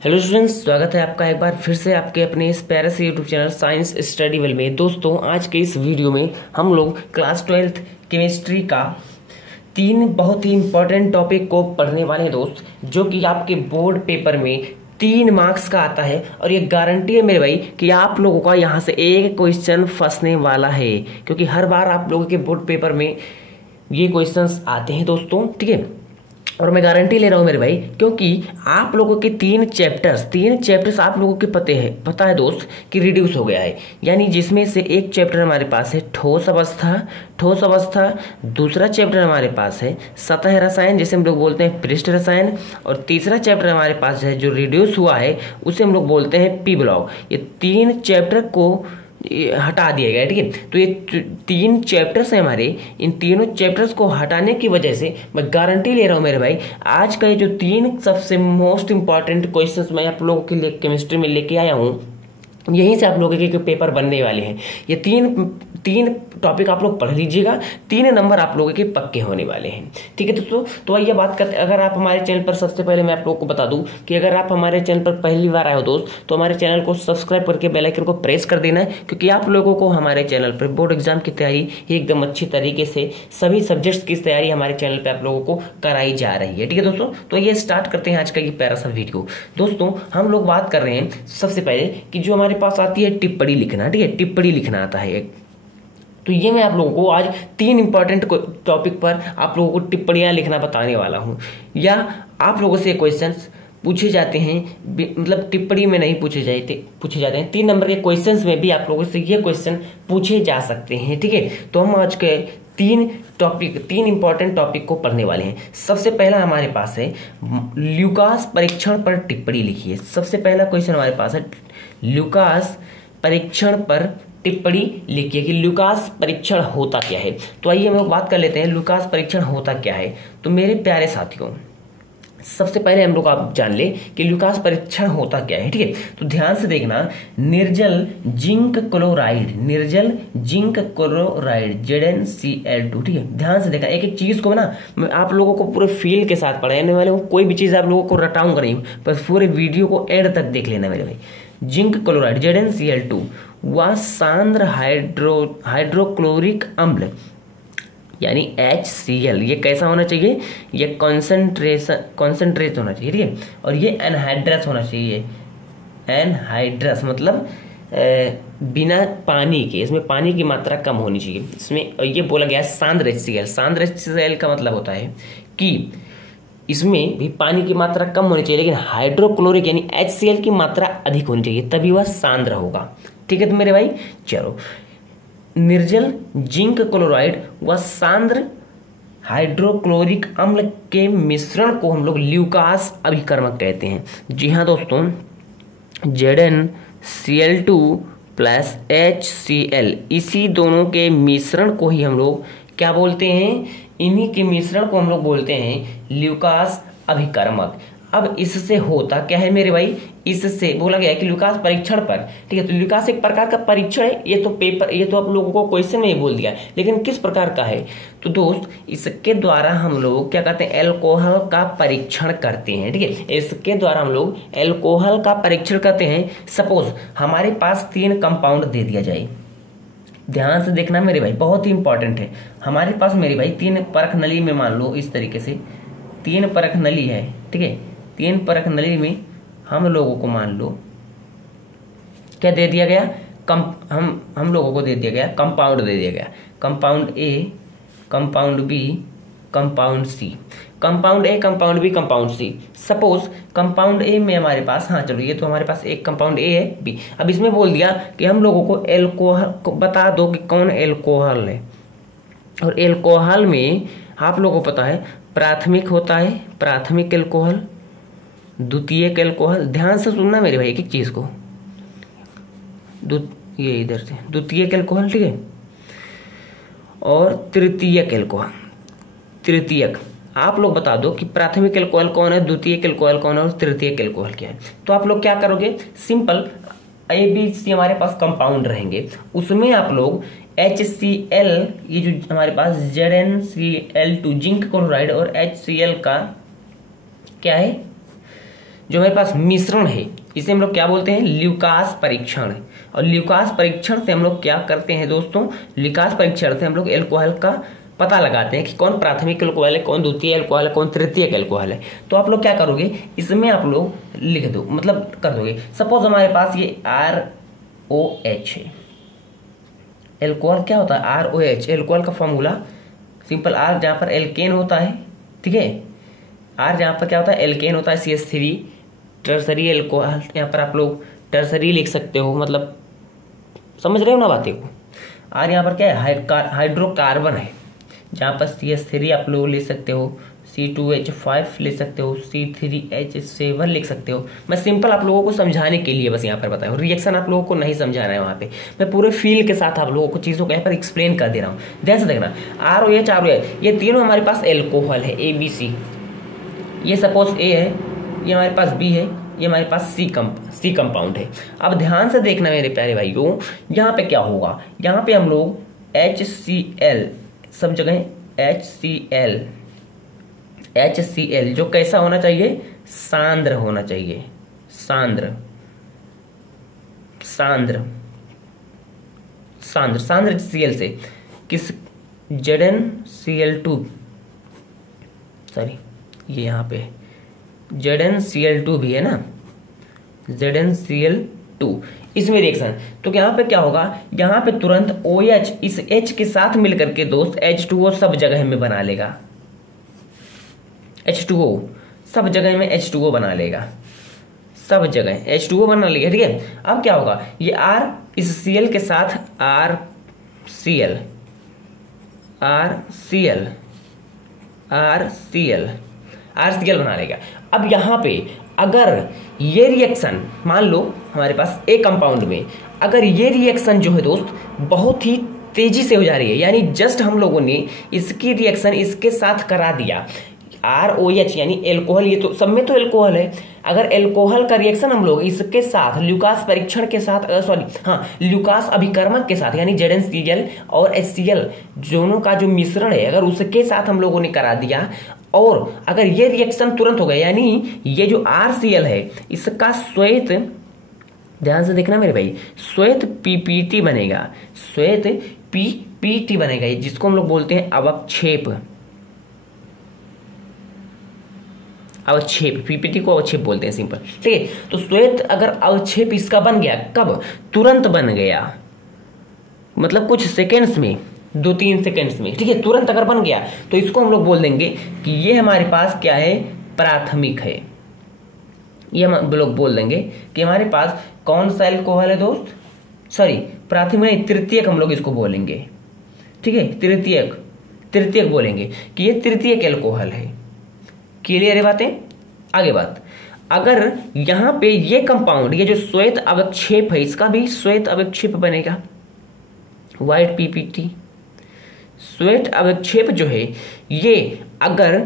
Hello students, स्वागत है आपका एक बार फिर से आपके अपने इस प्यारे से YouTube channel science study well में। दोस्तों, आज के इस वीडियो में हम लोग क्लास 12th केमिस्ट्री का 3 बहुत ही इंपॉर्टेंट टॉपिक को पढ़ने वाले हैं दोस्त, जो कि आपके बोर्ड पेपर में 3 मार्क्स का आता है। और ये गारंटी है मेरे भाई कि आप लोगों का यहाँ से एक क्वेश्चन फंसने वाला है, क्योंकि हर बार आप लोगों के बोर्ड पेपर में ये क्वेश्चंस आते हैं दोस्तों, ठीक है। और मैं गारंटी ले रहा हूँ मेरे भाई, क्योंकि आप लोगों के 3 चैप्टर्स आप लोगों के पता है दोस्त कि रिड्यूस हो गया है। यानी जिसमें से एक चैप्टर हमारे पास है ठोस अवस्था, दूसरा चैप्टर हमारे पास है सतह रसायन, जिसे हम लोग बोलते हैं पृष्ठ रसायन, और तीसरा चैप्टर हमारे पास है जो रिड्यूस हुआ है उसे हम लोग बोलते हैं पी ब्लॉक। ये 3 चैप्टर को हटा दिया गया है, ठीक है। तो ये 3 चैप्टर्स हैं हमारे, इन तीनों चैप्टर्स को हटाने की वजह से मैं गारंटी ले रहा हूं मेरे भाई, आज का ये जो 3 सबसे मोस्ट इंपॉर्टेंट क्वेश्चंस मैं आप लोगों के लिए केमिस्ट्री में लेके आया हूं, यहीं से आप लोगों के पेपर बनने वाले हैं। ये तीन टॉपिक आप लोग पढ़ लीजिएगा, 3 नंबर आप लोगों के पक्के होने वाले हैं, ठीक है दोस्तों। तो आइए बात करते हैं। अगर आप हमारे चैनल पर, सबसे पहले मैं आप लोगों को बता दूं कि अगर आप हमारे चैनल पर पहली बार आए हो दोस्त, तो हमारे चैनल को सब्सक्राइब करके बेल आइकन को प्रेस कर देना है, क्योंकि आप लोगों को हमारे चैनल पर बोर्ड एग्जाम की तैयारी एकदम अच्छी तरीके से, सभी सब्जेक्ट्स की तैयारी हमारे चैनल पर आप लोगों को कराई जा रही है, ठीक है दोस्तों। तो ये स्टार्ट करते हैं आज का ये प्यारा सा वीडियो। दोस्तों, हम लोग बात कर रहे हैं सबसे पहले कि जो हमारे पास आती है टिप्पणी लिखना, ठीक है, टिप्पणी लिखना आता है एक। तो ये मैं आप लोगों को आज 3 इंपॉर्टेंट टॉपिक पर आप लोगों को टिप्पणियां लिखना बताने वाला हूं। या आप लोगों से क्वेश्चंस पूछे जाते हैं, मतलब टिप्पणी में नहीं पूछे जाते हैं, 3 नंबर के क्वेश्चंस में भी आप लोगों से ये क्वेश्चन पूछे जा सकते हैं, ठीक है। तो हम आज के 3 इंपॉर्टेंट टॉपिक को पढ़ने वाले हैं। सबसे पहला हमारे पास है ल्यूकास परीक्षण पर टिप्पणी लिखिए। सबसे पहला क्वेश्चन हमारे पास है ल्यूकास परीक्षण पर टिप्पणी लिखिए कि ल्यूकास परीक्षण होता क्या है। तो आइए हम लोग बात कर लेते हैं ल्यूकास परीक्षण होता क्या है। तो मेरे प्यारे साथियों, सबसे पहले हम लोग आप जान ले कि ल्यूकास परीक्षण होता क्या है, ठीक है। तो ध्यान से देखना, निर्जल जिंक क्लोराइड ZnCl2, ठीक है। ध्यान से देखना, एक एक चीज को ना मैं आप लोगों को पूरे फील के साथ पढ़ाने वाले हूँ। कोई भी चीज आप लोगों को रटाऊंगा नहीं, बस पूरे वीडियो को एंड तक देख लेना मेरे भाई। जिंक क्लोराइड ZnCl2 व सांद्र हाइड्रोक्लोरिक अम्ल यानी HCl, ये कैसा होना चाहिए, ये कॉन्सेंट्रेट होना चाहिए, ठीक है। और ये एनहाइड्रस होना चाहिए। एनहाइड्रस मतलब बिना पानी के, इसमें पानी की मात्रा कम होनी चाहिए इसमें। और ये बोला गया है सांद्र HCl का मतलब होता है कि इसमें भी पानी की मात्रा कम होनी चाहिए, लेकिन हाइड्रोक्लोरिक यानी HCl की मात्रा अधिक होनी चाहिए, तभी वह सांद्र होगा, ठीक है। तो मेरे भाई चलो, निर्जल जिंक क्लोराइड व सांद्र हाइड्रोक्लोरिक अम्ल के मिश्रण को हम लोग ल्यूकास अभिकर्मक कहते हैं। जी हाँ दोस्तों, ZnCl2 प्लस HCl, इसी दोनों के मिश्रण को ही हम लोग क्या बोलते हैं, इन्हीं के मिश्रण को हम लोग बोलते हैं ल्यूकास अभिकर्मक। अब इससे होता क्या है मेरे भाई, इससे बोला गया है कि ल्यूकास परीक्षण पर, ठीक है। तो ल्यूकास एक प्रकार का परीक्षण है, ये तो आप लोगों को क्वेश्चन में ही बोल दिया, लेकिन किस प्रकार का है। तो दोस्त, इसके द्वारा हम लोग क्या करते हैं, एल्कोहल का परीक्षण करते हैं, ठीक है। इसके द्वारा हम लोग एल्कोहल का परीक्षण करते हैं। सपोज हमारे पास 3 कंपाउंड दे दिया जाए, ध्यान से देखना मेरे भाई, बहुत ही इंपॉर्टेंट है। हमारे पास मेरे भाई 3 परख नली में, मान लो इस तरीके से 3 परख नली है, ठीक है। 3 परख नली में हम लोगों को मान लो क्या दे दिया गया, हम लोगों को दे दिया गया कंपाउंड दे दिया गया, compound A, compound B, compound C, compound A, compound B, compound C। Suppose compound A में हमारे पास, हाँ चलो, ये तो हमारे पास एक कंपाउंड A है, B। अब इसमें बोल दिया कि हम लोगों को एल्कोहल को बता दो कि कौन एल्कोहल है। और एल्कोहल में आप लोगों को पता है प्राथमिक होता है, प्राथमिक एल्कोहल, द्वितीयक एल्कोहल। ध्यान से सुनना मेरे भाई एक एक चीज को, ये इधर से द्वितीयक एल्कोहल, ठीक है, और तृतीयक एल्कोहल। तृतीयक आप लोग बता दो कि प्राथमिक एल्कोहल कौन है, द्वितीयक एल्कोहल कौन है और तृतीयक एल्कोहल क्या है। तो आप लोग क्या करोगे, सिंपल ABC हमारे पास कंपाउंड रहेंगे, उसमें आप लोग HCl, ये जो हमारे पास ZnCl2 जिंक क्लोराइड और HCl का क्या है, जो हमारे पास मिश्रण है इसे हम लोग क्या बोलते हैं, ल्यूकास परीक्षण। और ल्यूकास परीक्षण से हम लोग क्या करते हैं दोस्तों, ल्यूकास परीक्षण से हम लोग एल्कोहल का पता लगाते हैं कि कौन प्राथमिक एल्कोहल है, कौन द्वितीय एल्कोहल है, कौन तृतीयक एल्कोहल है। तो आप लोग क्या करोगे, इसमें आप लोग लिख दो, मतलब कर दोगे। सपोज हमारे पास ये ROH है, एल्कोहल क्या होता है, ROH। एल्कोहल का फॉर्मूला सिंपल, R जहाँ पर एल्केन होता है, ठीक है, R जहाँ पर क्या होता है, एल्केन होता है, CH3 टर्सरी एल्कोहल, यहाँ पर आप लोग टर्सरी लिख सकते हो, मतलब समझ रहे हो ना बातें को। R यहाँ पर क्या है, हाइड्रोकार्बन है, जहाँ पर CH3 आप लोग ले सकते हो, C2H5 ले सकते हो, C3H7 लिख सकते हो। मैं सिंपल आप लोगों को समझाने के लिए बस यहाँ पर बताया हूँ, रिएक्शन आप लोगों को नहीं समझाना है वहाँ पे, मैं पूरे फील के साथ आप लोगों को चीज़ों को यहाँ पर एक्सप्लेन कर दे रहा हूँ। ध्यान से देखना, ROH ये तीनों हमारे पास एल्कोहल है, ABC। ये सपोज A है, ये हमारे पास B है, ये हमारे पास C कंपाउंड है। अब ध्यान से देखना मेरे प्यारे भाइयों, यहाँ पे क्या होगा, यहाँ पे हम लोग HCl, सब जगह HCl जो कैसा होना चाहिए, सांद्र होना चाहिए, सांद्र Cl से किस, ZnCl2, सॉरी ये यहाँ पे ZnCl2 भी है ना, ZnCl2, इसमें रिएक्शन। तो यहाँ पे क्या होगा, यहाँ पे तुरंत OH इस H के साथ मिलकर के दोस्त H2O सब जगह में बना लेगा, H2O सब जगह में H2O बना लेगा, सब जगह H2O बना लेगा, ठीक है। अब क्या होगा, ये R इस Cl के साथ RCl बना लेगा। अब यहाँ पे अगर ये रिएक्शन, मान लो हमारे पास एक कंपाउंड में अगर ये रिएक्शन जो है दोस्त बहुत ही तेजी से हो जा रही है, यानी जस्ट हम लोगों ने इसकी रिएक्शन इसके साथ करा दिया, ROH यानी एल्कोहल, ये तो सब में तो एल्कोहल है। अगर एल्कोहल का रिएक्शन हम लोग इसके साथ ल्यूकास परीक्षण के साथ, ल्यूकास अभिकर्मक के साथ, यानी ZnCl और HCl दोनों का जो मिश्रण है, अगर उसके साथ हम लोगों ने करा दिया और अगर ये रिएक्शन तुरंत हो गया, यानी ये जो RCl है इसका श्वेत, ध्यान से देखना मेरे भाई, श्वेत PPT बनेगा, श्वेत PPT बनेगा, जिसको हम लोग बोलते हैं अवक्षेप, PPT को अवक्षेप बोलते हैं सिंपल, ठीक है। तो श्वेत अगर अवक्षेप इसका बन गया, कब, तुरंत बन गया, मतलब कुछ सेकेंड्स में, 2-3 सेकेंड्स में, ठीक है, तुरंत अगर बन गया तो इसको हम लोग बोल देंगे कि ये हमारे पास क्या है, प्राथमिक है। ये हम लोग बोल देंगे कि हमारे पास कौन सा एल्कोहल है दोस्त, सॉरी प्राथमिक नहीं, तृतीयक हम लोग इसको बोलेंगे, ठीक है, तृतीयक बोलेंगे कि ये तृतीयक एल्कोहल है। क्लियर है बातें, आगे बात, अगर यहाँ पे ये कंपाउंड, ये जो श्वेत अवक्षेप है, इसका भी श्वेत अवक्षेप बनेगा, व्हाइट PPT। श्वेत अवक्षेप जो है ये अगर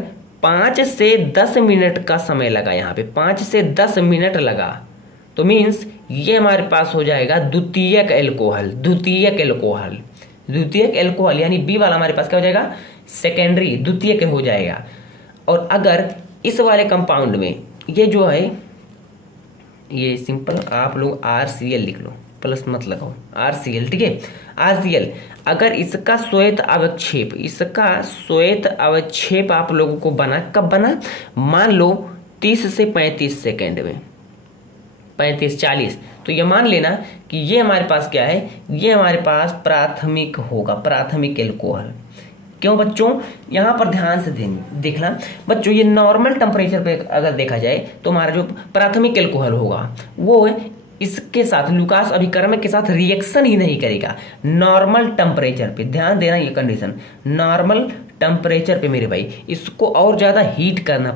5 से 10 मिनट का समय लगा, यहाँ पे 5 से 10 मिनट लगा, तो मीन्स ये हमारे पास हो जाएगा द्वितीयक एल्कोहल, यानी बी वाला हमारे पास क्या हो जाएगा, सेकेंडरी, द्वितीयक हो जाएगा। और अगर इस वाले कंपाउंड में ये जो है, ये सिंपल आप लोग RCl लिख लो, प्लस मत लगाओ, RCl, ठीक है, RCl अगर इसका श्वेत अवक्षेप आप लोगों को बना, कब बना, मान लो 30 से 35 सेकेंड में, 35-40, तो ये मान लेना कि ये हमारे पास क्या है, ये हमारे पास प्राथमिक होगा, प्राथमिक एल्कोहल। क्यों बच्चों, यहाँ पर ध्यान से देखना बच्चों, ये नॉर्मल टेम्परेचर पे अगर देखा जाए तो हमारा जो प्राथमिक एल्कोहल होगा वो इसके साथ ल्यूकास अभिकर्मक के साथ रिएक्शन ही नहीं करेगा। नॉर्मल टेम्परेचर पे ध्यान देना, ये कंडीशन नॉर्मल टेम्परेचर पे मेरे भाई, इसको और ज़्यादा हीट करना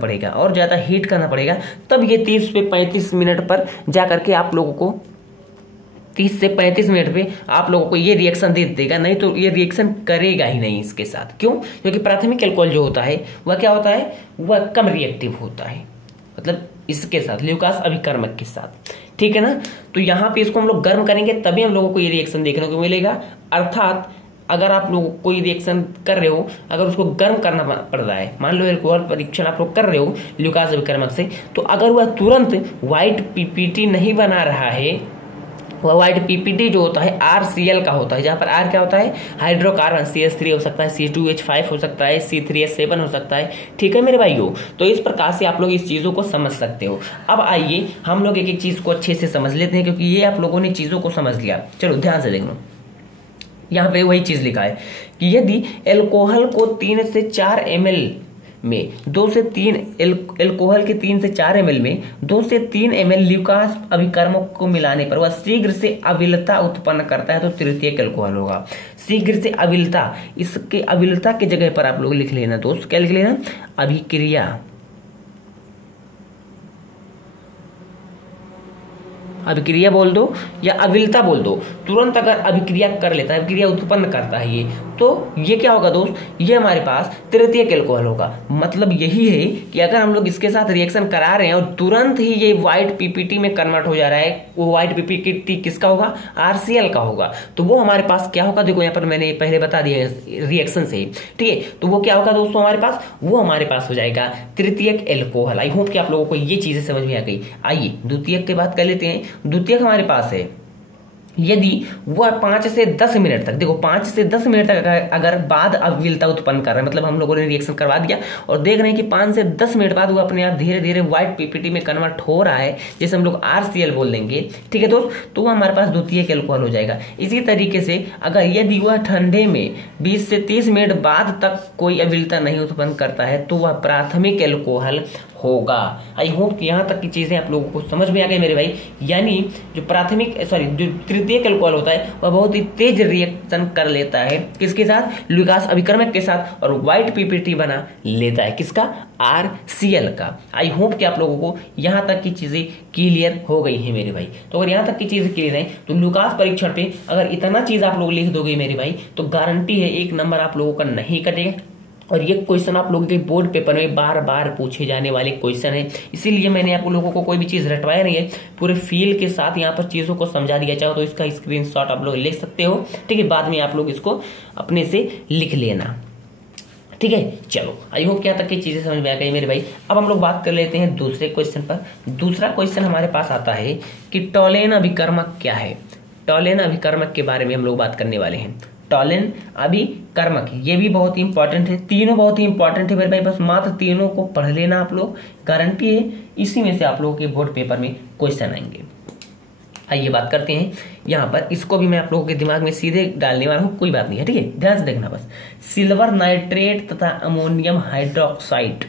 पड़ेगा, तब ये 30 से 35 मिनट पर जा करके आप लोगों को 30 से 35 मिनट पे आप लोगों को ये रिएक्शन दे देगा, नहीं तो ये रिएक्शन करेगा ही नहीं इसके साथ। क्यों? क्योंकि प्राथमिक एल्कोहल जो होता है वह क्या होता है, वह कम रिएक्टिव होता है, मतलब इसके साथ ल्यूकास अभिकर्मक के साथ, ठीक है ना। तो यहाँ पे इसको हम लोग गर्म करेंगे तभी हम लोगों को ये रिएक्शन देखने को मिलेगा, अर्थात अगर आप लोग कोई रिएक्शन कर रहे हो, अगर उसको गर्म करना पड़ रहा है, मान लो एल्कोहल परीक्षण आप लोग कर रहे हो ल्यूकास अभिकर्मक से, तो अगर वह तुरंत व्हाइट पीपीटी नहीं बना रहा है, वह व्हाइट पीपीटी जो होता है RCl का होता है, जहां पर R क्या होता है, हाइड्रोकार्बन, CH3 हो सकता है, C2H5 हो सकता है, C3H7 हो सकता है। ठीक है मेरे भाइयों, तो इस प्रकार से आप लोग इस चीज़ों को समझ सकते हो। अब आइए हम लोग एक एक चीज़ को अच्छे से समझ लेते हैं, क्योंकि ये आप लोगों ने चीज़ों को समझ लिया। चलो ध्यान से देख लो, यहाँ पे वही चीज़ लिखा है कि यदि एल्कोहल को 3 से 4 ml में 2 से 3 एल्कोहल के 3 से 4 ml में 2 से 3 ml ल्यूकास अभिकर्मक को मिलाने पर वह शीघ्र से अविलता उत्पन्न करता है, तो तृतीयक एल्कोहल होगा। शीघ्र से अविलता, इसके अविलता की जगह पर आप लोग लिख लेना दोस्त, क्या लिख लेना, अभिक्रिया, अभिक्रिया बोल दो या अविलता बोल दो। तुरंत अगर अभिक्रिया कर लेता है, अभिक्रिया उत्पन्न करता है ये, तो ये क्या होगा दोस्त, ये हमारे पास तृतीयक एल्कोहल होगा। मतलब यही है कि अगर हम लोग इसके साथ रिएक्शन करा रहे हैं और तुरंत ही ये व्हाइट पीपीटी में कन्वर्ट हो जा रहा है, वो व्हाइट पीपीटी किसका होगा, RCl का होगा, तो वो हमारे पास क्या होगा, देखो यहाँ पर मैंने पहले बता दिया रिएक्शन से, ठीक है। तो वो क्या होगा दोस्तों हमारे पास, वो हमारे पास हो जाएगा तृतीयक एल्कोहल। आई होप कि आप लोगों को ये चीजें समझ में आ गई। आइए द्वितीयक की बात कर लेते हैं। द्वितीयक हमारे पास है, यदि वह 5 से 10 मिनट तक, देखो 5 से 10 मिनट तक अगर बाद अविलता उत्पन्न कर रहा है, मतलब हम लोगों ने रिएक्शन करवा दिया और देख रहे हैं कि 5 से 10 मिनट बाद वो अपने आप धीरे धीरे व्हाइट पीपीटी में कन्वर्ट हो रहा है, जैसे हम लोग RCl बोल देंगे, ठीक है दोस्त, तो वो हमारे पास द्वितीयक एल्कोहल हो जाएगा। इसी तरीके से अगर यदि वह ठंडे में 20 से 30 मिनट बाद तक कोई अविलता नहीं उत्पन्न करता है, तो वह प्राथमिक एल्कोहल होगा। आई होप कि यहाँ तक की चीजें आप लोगों को समझ में आ गई मेरे भाई। यानी जो जो तृतीयक एल्कोहल होता है वह बहुत ही तेज रिएक्शन कर लेता है, किसके साथ, ल्यूकास अभिकर्मक के साथ, और व्हाइट पीपीटी बना लेता है, किसका, RCl का। आई होप कि आप लोगों को यहाँ तक की चीजें क्लियर हो गई है मेरे भाई। तो अगर यहाँ तक की चीजें क्लियर है, तो ल्यूकास परीक्षण पे अगर इतना चीज आप लोग लिख दोगे मेरे भाई, तो गारंटी है 1 नंबर आप लोगों का नहीं कटेगा। और ये क्वेश्चन आप लोगों के बोर्ड पेपर में बार बार पूछे जाने वाले क्वेश्चन है, इसीलिए मैंने आप लोगों को कोई भी चीज़ रटवाया नहीं है, पूरे फील के साथ यहाँ पर चीज़ों को समझा दिया। चाहो तो इसका स्क्रीनशॉट आप लोग ले सकते हो, ठीक है, बाद में आप लोग इसको अपने से लिख लेना, ठीक है। चलो आई होप क्या तक की चीज़ें समझ में आ गई मेरे भाई। अब हम लोग बात कर लेते हैं दूसरे क्वेश्चन पर। दूसरा क्वेश्चन हमारे पास आता है कि टॉलेन अभिकर्मक क्या है। टॉलेन अभिकर्मक के बारे में हम लोग बात करने वाले हैं। टॉलेन अभिकर्मक, ये भी बहुत ही इंपॉर्टेंट है, तीनों बहुत ही इंपॉर्टेंट है मेरे भाई, बस मात्र तीनों को पढ़ लेना आप लोग, गारंटी है इसी में से आप लोगों के बोर्ड पेपर में क्वेश्चन आएंगे। आइए बात करते हैं यहाँ पर, इसको भी मैं आप लोगों के दिमाग में सीधे डालने वाला हूँ, कोई बात नहीं है, ठीक है, ध्यान से देखना बस। सिल्वर नाइट्रेट तथा अमोनियम हाइड्रोक्साइड,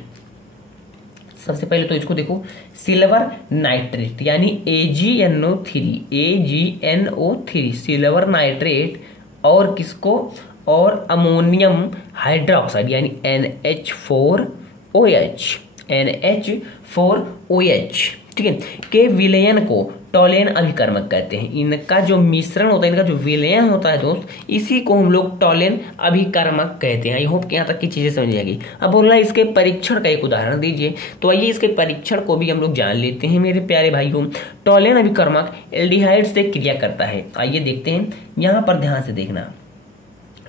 सबसे पहले तो इसको देखो, सिल्वर नाइट्रेट यानी AgNO3 सिल्वर नाइट्रेट, और किसको, और अमोनियम हाइड्रोक्साइड यानी NH4OH, ठीक है, के विलयन को टॉलेन अभिकर्मक कहते हैं। इनका जो मिश्रण होता है, इनका जो विलयन होता है दोस्त, इसी को हम लोग टॉलेन अभिकर्मक कहते हैं। आई होप कि यहाँ तक की चीजें समझ जाएगी। अब बोलना है इसके परीक्षण का एक उदाहरण दीजिए, तो आइए इसके परीक्षण को भी हम लोग जान लेते हैं मेरे प्यारे भाइयों। टॉलेन अभिकर्मक एल्डिहाइड से क्रिया करता है, आइए देखते हैं, यहाँ पर ध्यान से देखना।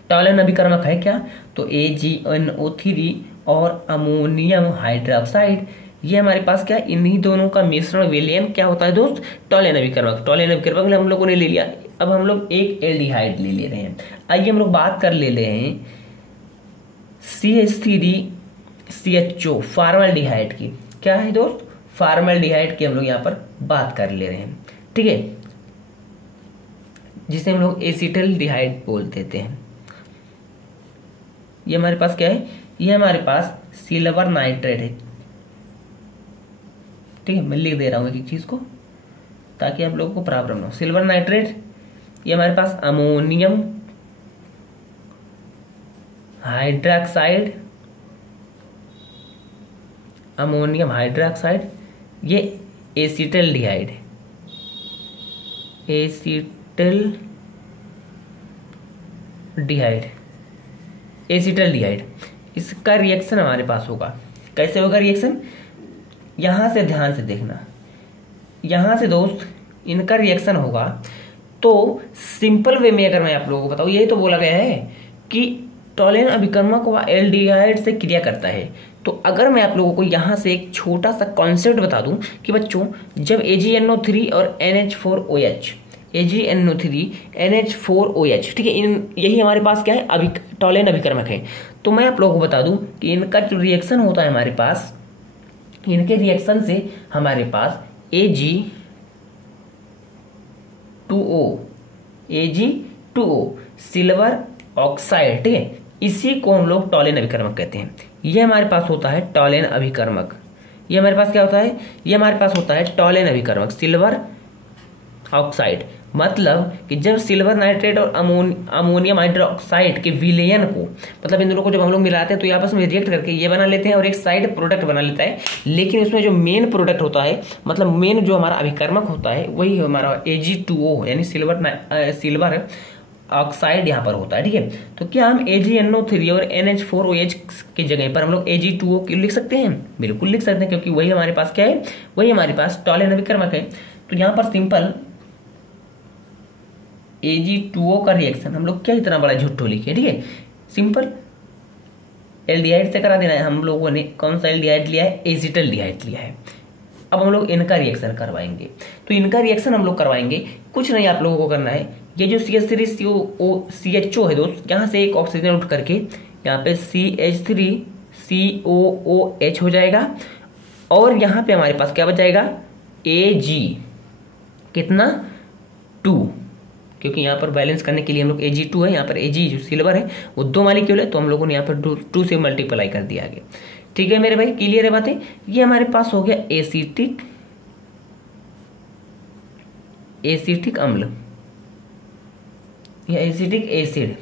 टॉलेन अभिकर्मक है क्या, तो AgNO3 और अमोनियम हाइड्रोक्साइड, ये हमारे पास क्या, इन्हीं दोनों का मिश्रण विलयन क्या होता है दोस्त, टॉलेन अभिकर्मक। टॉलेन अभिकर्मक हम लोगों ने ले लिया, अब हम लोग एक एल्डिहाइड ले रहे हैं। आइए हम लोग बात कर ले रहे हैं CH3CHO फॉर्मल्डिहाइड की। क्या है दोस्त, फॉर्मल्डिहाइड की हम लोग यहाँ पर बात कर ले रहे हैं, ठीक है, जिसे हम लोग एसिटल्डिहाइड बोल देते हैं। ये हमारे पास क्या है, ये हमारे पास सिल्वर नाइट्रेट है, ठीक है, मैं लिख दे रहा हूँ एक चीज को ताकि आप लोगों को प्रॉब्लम ना हो। सिल्वर नाइट्रेट, ये हमारे पास अमोनियम हाइड्रोक्साइड, ये एसिटल्डिहाइड, एसिटल्डिहाइड, इसका रिएक्शन हमारे पास होगा। कैसे होगा रिएक्शन, यहां से ध्यान से देखना, यहां से दोस्त इनका रिएक्शन होगा। तो सिंपल वे में अगर मैं आप लोगों को बताऊं, यही तो बोला गया है कि टॉलेन अभिकर्मक व एल्डिहाइड से क्रिया करता है। तो अगर मैं आप लोगों को यहाँ से एक छोटा सा कॉन्सेप्ट बता दूं कि बच्चों जब AgNO3 और NH4OH AgNO3 NH4OH, ठीक है, यही हमारे पास क्या है, टॉलेन अभिकर्मक है। तो मैं आप लोगों को बता दूं कि इनका जो रिएक्शन होता है हमारे पास, इनके रिएक्शन से हमारे पास Ag2O सिल्वर ऑक्साइड, ठीक है, इसी को हम लोग टॉलेन अभिकर्मक कहते हैं। ये हमारे पास होता है टॉलेन अभिकर्मक। ये हमारे पास क्या होता है, ये हमारे पास होता है टॉलेन अभिकर्मक सिल्वर ऑक्साइड। मतलब कि जब सिल्वर नाइट्रेट और अमोनियम हाइड्रोक्साइड के विलयन को, मतलब इन दोनों को जब हम लोग मिलाते हैं तो ये आपस में रिएक्ट करके ये बना लेते हैं और एक साइड प्रोडक्ट बना लेता है। लेकिन उसमें जो मेन प्रोडक्ट होता है, मतलब मेन जो हमारा अभिकर्मक होता है, वही हमारा Ag2O यानी सिल्वर ऑक्साइड यहाँ पर होता है, ठीक है। तो क्या हम AgNO3 और NH4OH की जगह पर हम लोग Ag2O क्यों लिख सकते हैं? बिल्कुल लिख सकते हैं, क्योंकि वही हमारे पास क्या है, वही हमारे पास टॉलेन अभिकर्मक है। तो यहाँ पर सिंपल Ag2O का रिएक्शन हम लोग क्या इतना बड़ा झूठो लिखे, ठीक है, सिंपल एल्डिहाइड से करा देना है। हम लोगों ने कौन सा एल्डिहाइड लिया है, एसिटल्डिहाइड लिया है। अब हम लोग इनका रिएक्शन करवाएंगे। तो इनका रिएक्शन हम लोग करवाएंगे, कुछ नहीं आप लोगों को करना है, ये जो CH3CHO है दोस्त, यहाँ से एक ऑक्सीजन उठ करके यहाँ पे CH3COOH हो जाएगा और यहाँ पे हमारे पास क्या बच जाएगा, Ag कितना 2, क्योंकि यहाँ पर बैलेंस करने के लिए हम लोग Ag2 है, यहाँ पर Ag जो सिल्वर है वो 2 मॉलिक्यूल है, तो हम लोगों ने यहाँ पर 2 से मल्टीप्लाई कर दिया आगे। ठीक है मेरे भाई, क्लियर है बातें। ये हमारे पास हो गया एसिटिक अम्ल या एसिटिक एसिड।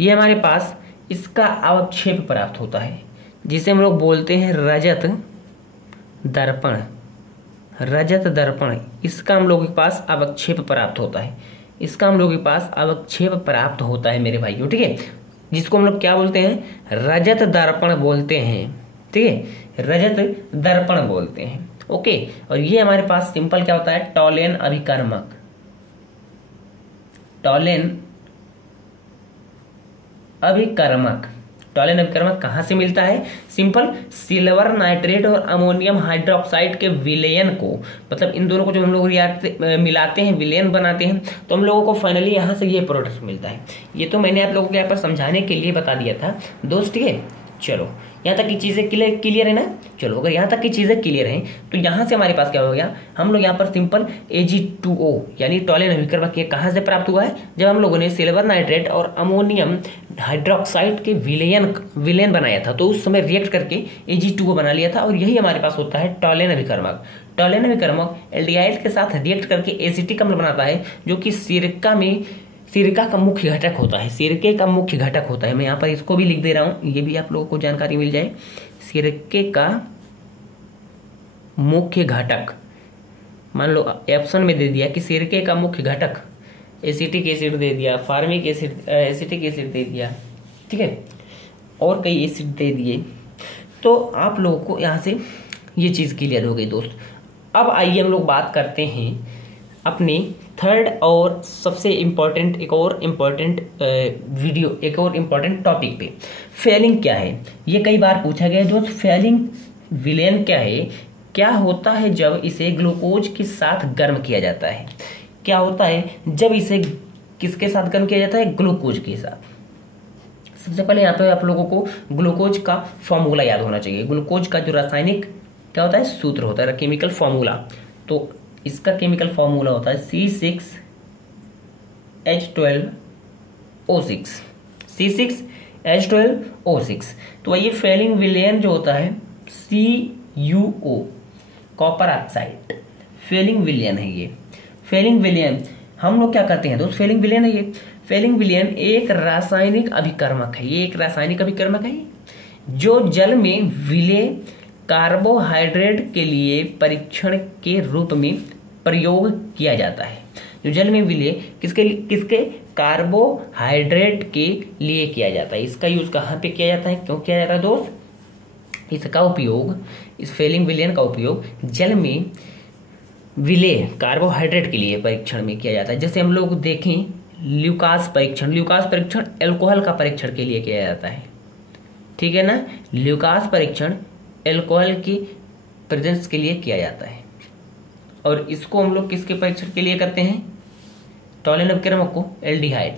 ये हमारे पास इसका अवक्षेप प्राप्त होता है, जिसे हम लोग बोलते हैं रजत दर्पण। रजत दर्पण, इसका हम लोगों के पास अवक्षेप प्राप्त होता है, इसका हम लोगों के पास अवक्षेप प्राप्त होता है मेरे भाइयों, ठीक है, जिसको हम लोग क्या बोलते हैं, रजत दर्पण बोलते हैं, ठीक है, रजत दर्पण बोलते हैं। ओके, और ये हमारे पास सिंपल क्या होता है, टॉलेन अभिकर्मक। टॉलेन अभिकर्मक कहाँ से मिलता है, सिंपल सिल्वर नाइट्रेट और अमोनियम हाइड्रोक्साइड के विलयन को, मतलब इन दोनों को जब हम लोग मिलाते हैं, विलयन बनाते हैं, तो हम लोगों को फाइनली यहाँ से ये प्रोडक्ट मिलता है। ये तो मैंने आप लोगों को यहाँ पर समझाने के लिए बता दिया था दोस्त, ठीक है। चलो यहाँ तक की चीजें क्लियर है ना। चलो अगर यहाँ तक की चीजें क्लियर हैं तो यहाँ से हमारे पास क्या हो गया, हम लोग यहाँ पर सिंपल Ag2O यानी टॉलेन अभिकर्मक ये कहाँ से प्राप्त हुआ है, जब हम लोगों ने सिल्वर नाइट्रेट और अमोनियम हाइड्रोक्साइड के विलयन बनाया था, तो उस समय रिएक्ट करके Ag2O बना लिया था, और यही हमारे पास होता है टॉलेन अभिकर्मक। टॉलेन अभिकर्मक एल्डिहाइड के साथ रिएक्ट करके एसिटिक अम्ल बनाता है, जो कि सिरका का मुख्य घटक होता है, सिरके का मुख्य घटक होता है। मैं यहाँ पर इसको भी लिख दे रहा हूँ, ये भी आप लोगों को जानकारी मिल जाए। सिरके का मुख्य घटक, मान लो ऑप्शन में दे दिया कि सिरके का मुख्य घटक एसिटिक एसिड दे दिया, फार्मिक एसिड एसिटिक एसिड दे दिया, ठीक है, और कई एसिड दे दिए, तो आप लोगों को यहाँ से ये चीज़ क्लियर हो गई दोस्त। अब आइए हम लोग बात करते हैं अपनी थर्ड और सबसे इम्पोर्टेंट एक और इम्पोर्टेंट टॉपिक पे, फेलिंग क्या है। ये कई बार पूछा गया है दोस्त, फेलिंग विलयन क्या है, क्या होता है जब इसे ग्लूकोज के साथ गर्म किया जाता है, क्या होता है जब इसे किसके साथ गर्म किया जाता है, ग्लूकोज के साथ। सबसे पहले यहाँ पे आप लोगों को ग्लूकोज का फॉर्मूला याद होना चाहिए। ग्लूकोज का जो रासायनिक क्या होता है, सूत्र होता है, केमिकल फॉर्मूला। तो इसका केमिकल फॉर्मूला होता है C6H12O6, C6H12O6। तो ये फेलिंग विलयन जो होता है CuO कॉपर ऑक्साइड, फेलिंग विलयन है ये। फेलिंग विलयन हम लोग क्या करते हैं दोस्त, फेलिंग विलयन है ये। फेलिंग विलयन एक रासायनिक अभिकर्मक है, ये एक रासायनिक अभिकर्मक है जो जल में विलय कार्बोहाइड्रेट के लिए परीक्षण के रूप में प्रयोग किया जाता है। जो जल में विलय किसके कार्बोहाइड्रेट के लिए किया जाता है। इसका यूज कहाँ पे किया जाता है, क्यों किया जाता है दोस्त, इसका उपयोग, इस फेलिंग विलयन का उपयोग जल में विलय कार्बोहाइड्रेट के लिए परीक्षण में किया जाता है। जैसे हम लोग देखें ल्यूकास परीक्षण। ल्यूकास परीक्षण एल्कोहल का परीक्षण के लिए किया जाता है, ठीक है ना। ल्यूकास परीक्षण एल्कोहल की प्रेजेंस के लिए किया जाता है, और इसको हम लोग किसके परीक्षण के लिए करते हैं? टॉलिन अपक्रमक को एल्डिहाइड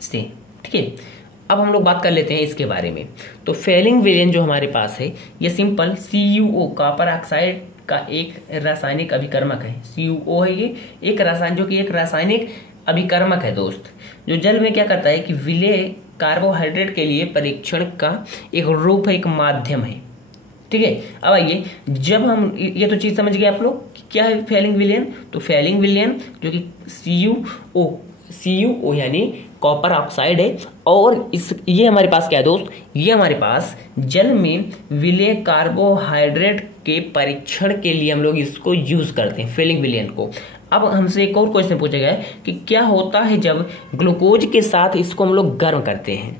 से, ठीक है। अब हम लोग बात कर लेते हैं इसके बारे में। तो फेलिंग विलेन जो हमारे पास है, ये सिंपल CuO कॉपर ऑक्साइड का एक रासायनिक अभिकर्मक है। CuO है ये एक रासायन, जो कि एक रासायनिक अभिकर्मक है दोस्त, जो जल में क्या करता है कि विलेय कार्बोहाइड्रेट के लिए परीक्षण का एक रूप है, एक माध्यम है, ठीक है। अब आइए, जब हम ये तो चीज समझ गए आप लोग कि क्या है फेलिंग विलेन। तो फेलिंग विलेन जो कि CuO यानी कॉपर ऑक्साइड है, और ये हमारे पास क्या है दोस्त, ये हमारे पास जल में विलेय कार्बोहाइड्रेट के परीक्षण के लिए हम लोग इसको यूज करते हैं, फेलिंग विलेन को। अब हमसे एक और क्वेश्चन पूछा गया है कि क्या होता है जब ग्लूकोज के साथ इसको हम लोग गर्म करते हैं,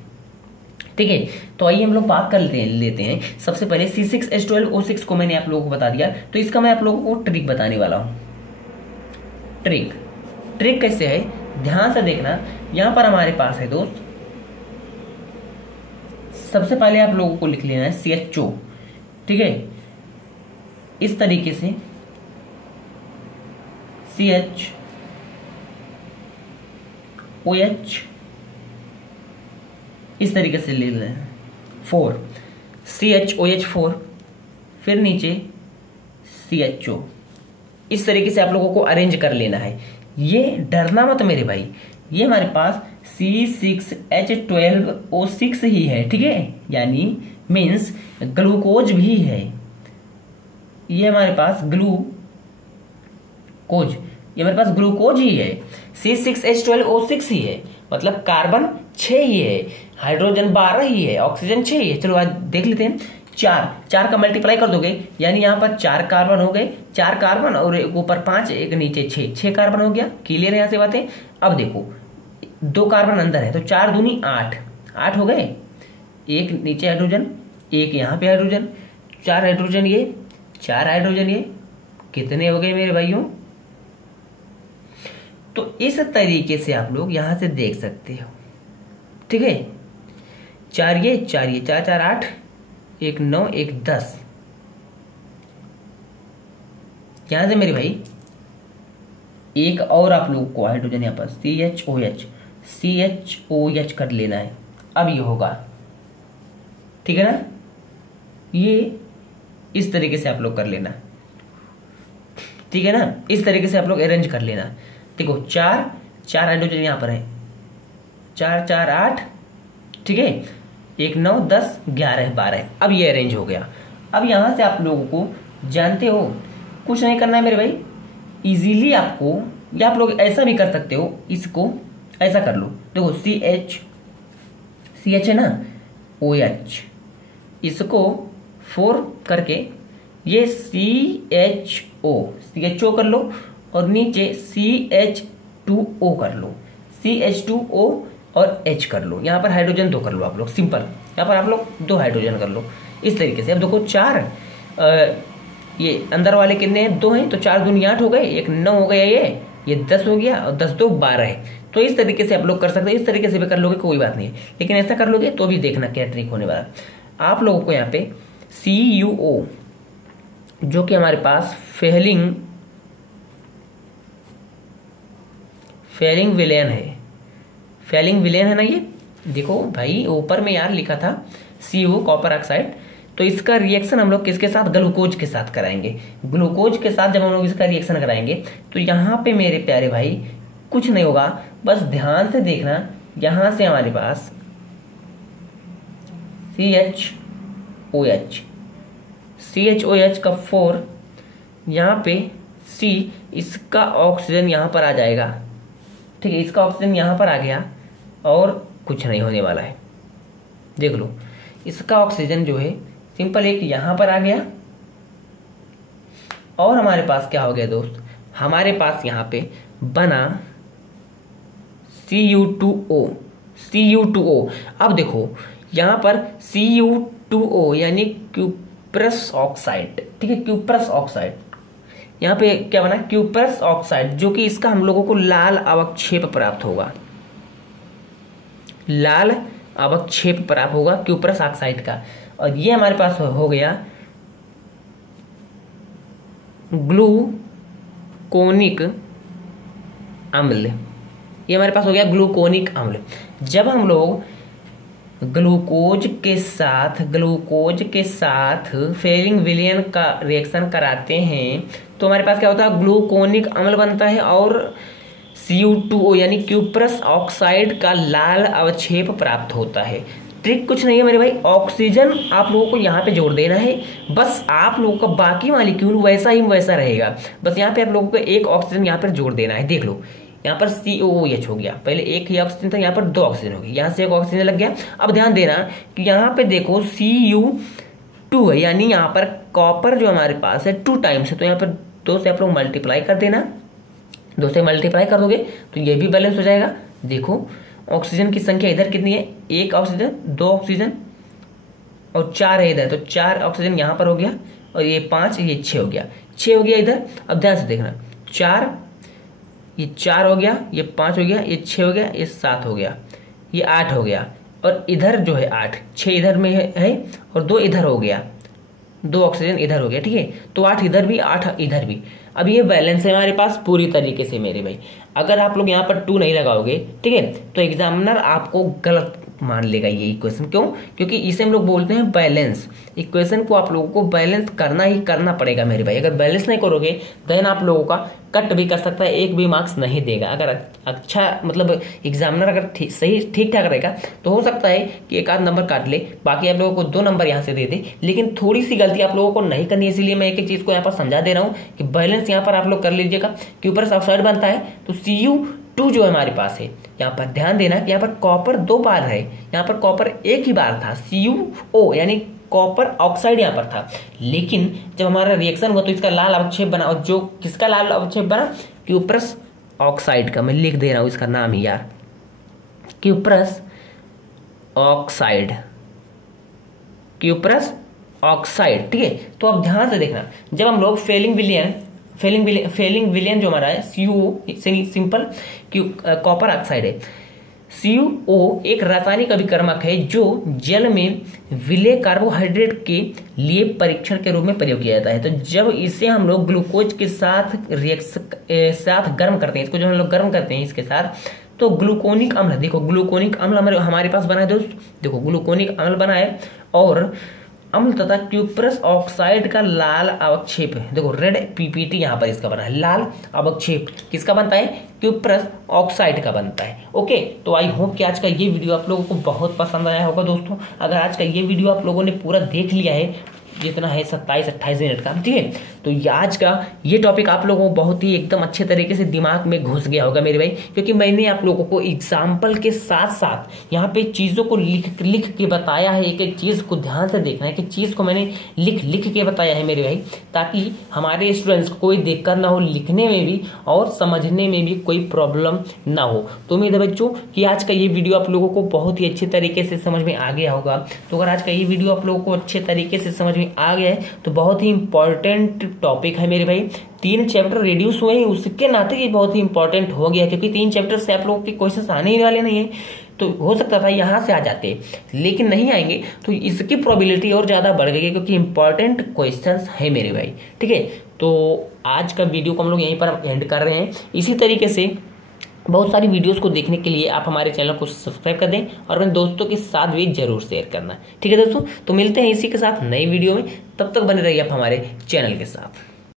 ठीक है। तो आइए हम लोग बात कर लेते हैं। सबसे पहले C6H12O6 को मैंने आप लोगों को बता दिया, तो इसका मैं आप लोगों को ट्रिक बताने वाला हूं। ट्रिक कैसे है, ध्यान से देखना। यहां पर हमारे पास है दोस्त, सबसे पहले आप लोगों को लिख लेना है CHO, ठीक है। इस तरीके से CHOH इस तरीके से ले लेना है 4, CHOH4, फिर नीचे CHO। इस तरीके से आप लोगों को अरेंज कर लेना है। ये डरना मत मेरे भाई, ये हमारे पास C6H12O6 ही है, ठीक है, यानी मीन्स ग्लूकोज भी है। ये हमारे पास ग्लूकोज, ये हमारे पास ग्लूकोज ही है। C6H12O6 ही है, मतलब कार्बन 6 ही है, हाइड्रोजन 12 ही है, ऑक्सीजन 6 ही है। चलो आज देख लेते हैं। 4 का मल्टीप्लाई कर दोगे, यानी यहाँ पर 4 कार्बन हो गए, 4 कार्बन और एक ऊपर 5, एक नीचे 6 कार्बन हो गया। क्लियर है यहाँ से बातें। अब देखो 2 कार्बन अंदर है, तो 4 दूनी 8 हो गए, एक नीचे हाइड्रोजन, एक यहाँ पे हाइड्रोजन, 4 हाइड्रोजन ये, 4 हाइड्रोजन ये, कितने हो गए मेरे भाइयों? तो इस तरीके से आप लोग यहां से देख सकते हो, ठीक है। 4 ये 4 8, 1 9, 1 10। यहां से मेरे भाई एक और आप लोग को हाइड्रोजन यहां पर CHOH कर लेना है। अब ये होगा, ठीक है ना। ये इस तरीके से आप लोग कर लेना, ठीक है ना। इस तरीके से आप लोग अरेंज कर लेना। देखो 4 हाइड्रोजन यहां पर है, 4 4 8, ठीक है, 1 9 10 11 12। अब ये अरेंज हो गया। अब यहां से आप लोगों को जानते हो कुछ नहीं करना है मेरे भाई, इजीली आपको, या आप लोग ऐसा भी कर सकते हो, इसको ऐसा कर लो। देखो CH है ना, OH, इसको 4 करके ये CHO कर लो, और नीचे CH2O कर लो, CH2O और H कर लो। यहाँ पर हाइड्रोजन 2 कर लो आप लोग, सिंपल। यहाँ पर आप लोग 2 हाइड्रोजन कर लो इस तरीके से। अब देखो 4 ये अंदर वाले कितने हैं, 2 हैं, तो 4 दूनी 8 हो गए, 1 9 हो गया, ये 10 हो गया, और 10 2 12 है। तो इस तरीके से आप लोग कर सकते हैं, इस तरीके से भी कर लोगे कोई बात नहीं है, लेकिन ऐसा कर लोगे तो भी देखना क्या ट्रिक होने वाला। आप लोगों को यहाँ पे CuO जो कि हमारे पास फेलिंग विलेन है, फेलिंग विलेन है ना। ये देखो भाई ऊपर में यार लिखा था CO कॉपर ऑक्साइड, तो इसका रिएक्शन हम लोग किसके साथ, ग्लूकोज के साथ कराएंगे। ग्लूकोज के साथ जब हम लोग इसका रिएक्शन कराएंगे तो यहाँ पे मेरे प्यारे भाई कुछ नहीं होगा, बस ध्यान से देखना। यहां से हमारे पास CHOH का 4, यहाँ पे C, इसका ऑक्सीजन यहाँ पर आ जाएगा, ठीक है, इसका ऑक्सीजन यहाँ पर आ गया, और कुछ नहीं होने वाला है। देख लो इसका ऑक्सीजन जो है सिंपल एक यहाँ पर आ गया, और हमारे पास क्या हो गया दोस्त, हमारे पास यहाँ पे बना Cu2O। अब देखो यहाँ पर Cu2O यानी क्यूप्रस ऑक्साइड, ठीक है, क्यूप्रस ऑक्साइड। यहाँ पे क्या बना, क्यूप्रस ऑक्साइड, जो कि इसका हम लोगों को लाल अवक्षेप प्राप्त होगा, लाल अवक्षेप प्राप्त होगा क्यूप्रस ऑक्साइड का। और ये हमारे पास हो गया ग्लूकोनिक अम्ल, ये हमारे पास हो गया ग्लूकोनिक अम्ल। जब हम लोग ग्लूकोज के साथ फेरिंग विलयन का रिएक्शन कराते हैं तो हमारे पास क्या होता है, ग्लूकोनिक अम्ल बनता है और Cu2O यानी क्यूप्रस ऑक्साइड का लाल अवक्षेप प्राप्त होता है। ट्रिक कुछ नहीं है मेरे भाई, ऑक्सीजन आप लोगों को यहाँ पे जोड़ देना है, बस आप लोगों का बाकी मॉलिक्यूल वैसा ही वैसा रहेगा, बस यहाँ पे आप लोगों को एक ऑक्सीजन यहाँ पर जोड़ देना है। देख लो यहाँ पर COOH हो गया, पहले एक ही ऑक्सीजन था, यहाँ पर 2 ऑक्सीजन हो गए, यहाँ से एक ऑक्सीजन लग गया। अब ध्यान देना कि यहाँ पे देखो Cu2 है, यानी यहाँ पर कॉपर जो हमारे पास है 2 टाइम्स है, तो यहाँ पर 2 से आप लोग मल्टीप्लाई कर देना, 2 से मल्टीप्लाई कर दोगे तो ये भी बैलेंस हो जाएगा। देखो ऑक्सीजन की संख्या इधर कितनी है, 1 ऑक्सीजन 2 ऑक्सीजन और 4 है इधर, तो 4 ऑक्सीजन यहाँ पर हो गया और ये 5, ये 6 हो गया, 6 हो गया इधर। अब ध्यान से देखना, 4 ये 4 हो गया, ये 5 हो गया, ये 6 हो गया, ये 7 हो गया, ये 8 हो गया, और इधर जो है 8, 6 इधर में है और 2 इधर हो गया, 2 ऑक्सीजन इधर हो गया, ठीक है। तो 8 इधर भी 8 इधर भी। अब ये बैलेंस है हमारे पास पूरी तरीके से मेरे भाई। अगर आप लोग यहाँ पर 2 नहीं लगाओगे, ठीक है, तो एग्जामिनर आपको गलत मान लेगा ये इक्वेशन। क्यों? क्योंकि इसे हम लोग बोलते हैं बैलेंस। इक्वेशन को आप लोगों को बैलेंस करना ही करना पड़ेगा मेरे भाई। अगर बैलेंस नहीं करोगे देन आप लोगों का कट भी कर सकता है, एक भी मार्क्स नहीं देगा। अगर अच्छा मतलब एग्जामिनर अगर सही ठीक ठाक रहेगा तो हो सकता है कि 1 आध नंबर काट ले, बाकी आप लोगों को 2 नंबर यहाँ से दे दे। लेकिन थोड़ी सी गलती आप लोगों को नहीं करनी है, इसीलिए मैं एक एक चीज को यहाँ पर समझा दे रहा हूँ कि बैलेंस यहाँ पर आप लोग कर लीजिएगा। क्यूप्रस ऑक्साइड बनता है तो Cu2 जो हमारे पास है, यहाँ पर ध्यान देना कि यहाँ पर कॉपर 2 बार है, यहाँ पर कॉपर 1 ही बार था, CuO यानी कॉपर ऑक्साइड यहाँ पर था। लेकिन जब हमारा रिएक्शन हुआ तो इसका लाल अवक्षेप बना, और जो किसका लाल अवक्षेप बना, क्यूप्रस ऑक्साइड का। मैं लिख दे रहा हूँ इसका नाम ही यार, क्यूप्रस ऑक्साइड, क्यूप्रस ऑक्साइड, ठीक है। तो अब ध्यान से देखना, जब हम लोग फेलिंग विलियन जो हमारा है CuO सिंपल कॉपर ऑक्साइड है। CuO एक रासायनिक अभिकर्मक है जो जल में विलेय कार्बोहाइड्रेट के लिए परीक्षण के रूप में प्रयोग किया जाता है। तो जब इसे हम लोग ग्लूकोज के साथ साथ गर्म करते हैं, इसको जब हम लोग गर्म करते हैं इसके साथ, तो ग्लूकोनिक अम्ल, देखो ग्लूकोनिक अम्ल हमारे पास बना है दोस्त, देखो ग्लूकोनिक अम्ल बना है और अम्ल तथा क्यूप्रस ऑक्साइड का लाल अवक्षेप है। देखो रेड PPT यहाँ पर इसका बना है, लाल अवक्षेप किसका बनता है, क्यूप्रस ऑक्साइड का बनता है। ओके, तो आई होप कि आज का ये वीडियो आप लोगों को बहुत पसंद आया होगा दोस्तों। अगर आज का ये वीडियो आप लोगों ने पूरा देख लिया है, जितना है 27-28 मिनट का, ठीक है, तो आज का ये टॉपिक आप लोगों को बहुत ही एकदम अच्छे तरीके से दिमाग में घुस गया होगा मेरे भाई, क्योंकि मैंने आप लोगों को एग्जाम्पल के साथ साथ यहाँ पे चीज़ों को लिख के बताया है। एक एक चीज़ को ध्यान से देखना है कि चीज़ को मैंने लिख के बताया है मेरे भाई, ताकि हमारे स्टूडेंट्स को कोई दिक्कत ना हो लिखने में भी और समझने में भी कोई प्रॉब्लम ना हो। तो उम्मीद है बच्चों कि आज का ये वीडियो आप लोगों को बहुत ही अच्छे तरीके से समझ में आ गया होगा। तो अगर आज का ये वीडियो आप लोगों को अच्छे तरीके से समझ में आ गया है तो बहुत ही इंपॉर्टेंट टॉपिक है मेरे भाई। 3 चैप्टर रिड्यूस हुए हैं, उसके नाते ये बहुत ही इंपॉर्टेंट हो गया, क्योंकि 3 चैप्टर से आप लोगों के क्वेश्चन आने ही वाले नहीं है। तो हो सकता था यहाँ से आ जाते, लेकिन नहीं आएंगे, तो इसकी प्रोबेबिलिटी और ज़्यादा बढ़ गई, क्योंकि इंपॉर्टेंट क्वेश्चंस है मेरे भाई, ठीक है। तो आज का वीडियो को हम लोग यहीं पर एंड कर रहे हैं। इसी तरीके से बहुत सारी वीडियोस को देखने के लिए आप हमारे चैनल को सब्सक्राइब कर दें और अपने दोस्तों के साथ भी जरूर शेयर करना, ठीक है दोस्तों। तो मिलते हैं इसी के साथ नई वीडियो में, तब तक बने रहिए आप हमारे चैनल के साथ।